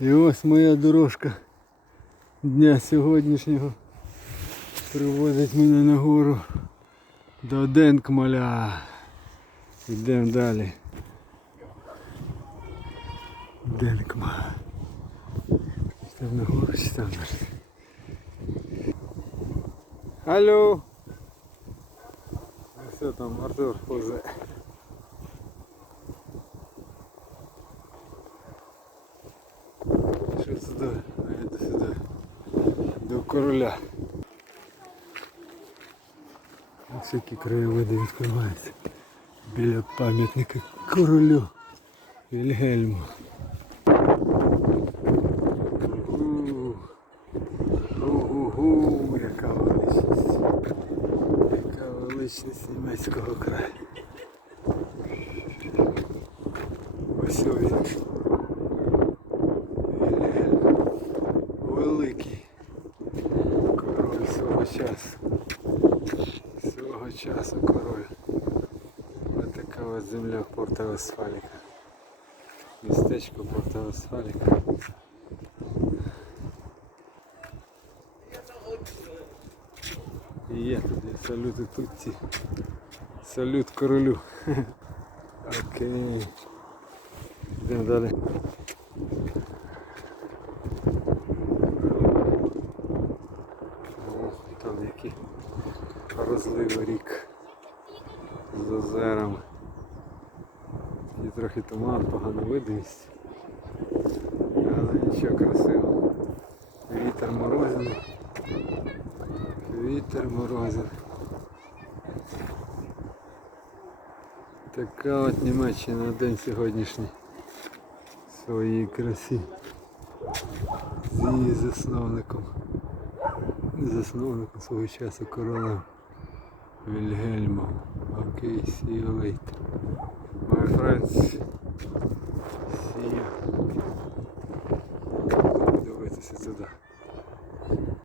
І ось моя дорожка дня сьогоднішнього приводить мене на гору до Денкмаля. Йдемо далі. Денкма. Там на гору чи? Алло! Все там Артур повзе. Що сюди? А я до. До короля. Ось які краєвиди відкриваються. Біля пам'ятника королю Вільгельму. Угу, яка величність. Яка величність німецького краю. Ось він. Великий. Король свого часу. Свого часу король. Ось така ось земля Порта Весфаліка. Містечко Порта Весфаліка. І є туди салюти тутті. Салют королю. Окей. Йдемо далі. О, там які розливи рік з озерами. І трохи туман, погана видимість. Але нічого красиво. Вітер морозин. Вітер морозин. Така от Німеччина день сьогоднішній. Своїй красі. З її засновником. Засновником свого часу королем Вільгельмо. Окей, see you later. My friends. See you. Дивитися сюди.